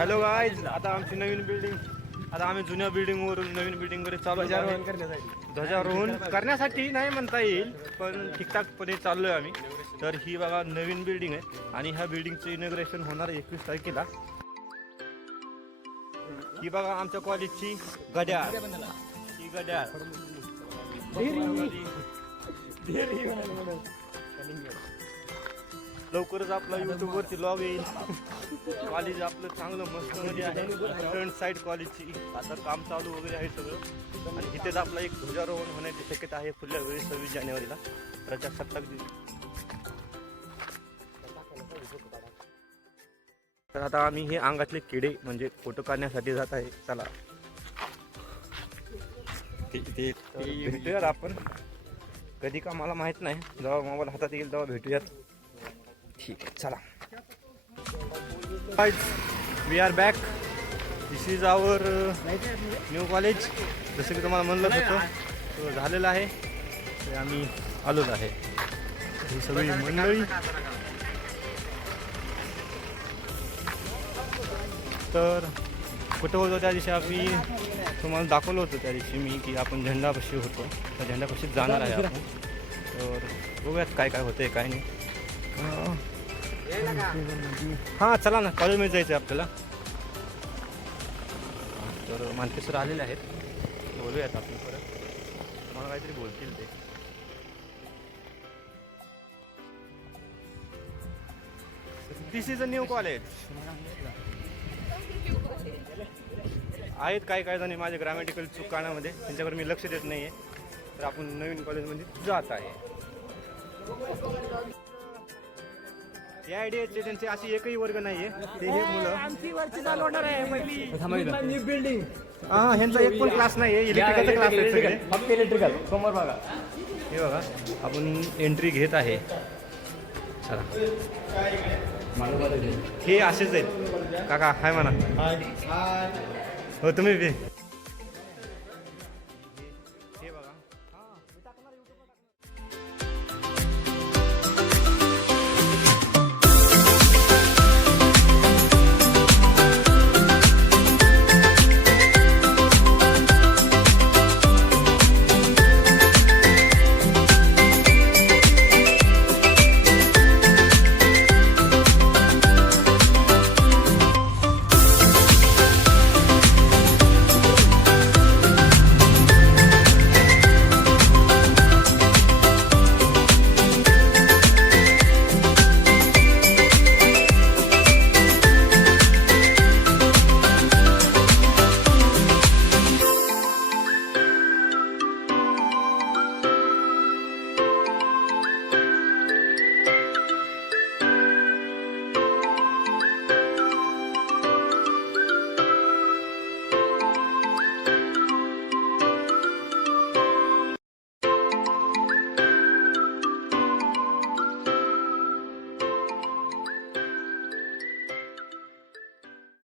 Hello guys, आता आमची नवीन building, आता आम्ही जुन्या बिल्डिंगवरून नवीन बिल्डिंगकडे चालू ध्वजारोहण करण्यासाठी नाही म्हणता येईल, पण ठीकठाकपणे चाललोय आम्ही. तर ही बघा नवीन बिल्डिंग आहे आणि ह्या बिल्डिंगचं इनॉग्रेशन होणार 21 तारखेला. ही बघा आमच्या कॉलेजची घड्याळ, ही घड्याळ लवकरच आपला YouTube वरती लॉग येईल. कॉलेज आपलं चांगलं मस्त मध्ये आहे, फ्रंट साईड कॉलेजची आता काम चालू वगैरे आहे सगळं. आणि इथेच आपला एक ध्वजारोहण होण्याची शक्यता आहे पुढल्या वेळी 26 जानेवारीला प्रजासत्ताक दिन. तर आता आम्ही हे अंगातले किडे म्हणजे फोटो काढण्यासाठी जात आहे. चला भेटूयात आपण कधी का मला माहित नाही, जेव्हा मोबाईल हातात येईल तेव्हा भेटूयात. ठीक आहे, चला. We are back. This is our new college. जसं की तुम्हाला म्हणलं होतं तो झालेलं आहे, ते आम्ही आलोच आहे. ही सगळी मंडळी. तर कुठं होतो त्या दिवशी आम्ही तुम्हाला दाखवलं होतं त्या दिवशी मी की आपण झेंडापाशी होतो, त्या झेंडापाशीच जाणार आहे आपण. तर बघूयात काय काय होतंय काय नाही. हां चला ना, कॉलेजमध्ये जायचं आहे आपल्याला. तर मानके सर आलेले आहेत, बोलूयात आपण परत. मला काहीतरी बोलतील ते. दिस इज अ न्यू कॉलेज. आहेत काही काही जणी माझ्या ग्रामॅटिकल चूक कानामध्ये, त्यांच्यावर मी लक्ष देत नाही आहे. तर आपण नवीन कॉलेजमध्ये जात आहे. या आयडियाचे त्यांचे अशी एकही वर्ग नाहीये. ते हे मुलं आमची वरची चालू होणार आहे पहिली बिल्डिंग. हां, ह्यांचा एक पण क्लास नाही आहे, इलेक्ट्रिकलचा क्लास आहे सगळे. फक्त इलेक्ट्रिकल. समोर बघा, हे बघा आपण एंट्री घेत आहे. चला, हे असेच आहेत. काका हाय म्हणा. हो तुम्ही बी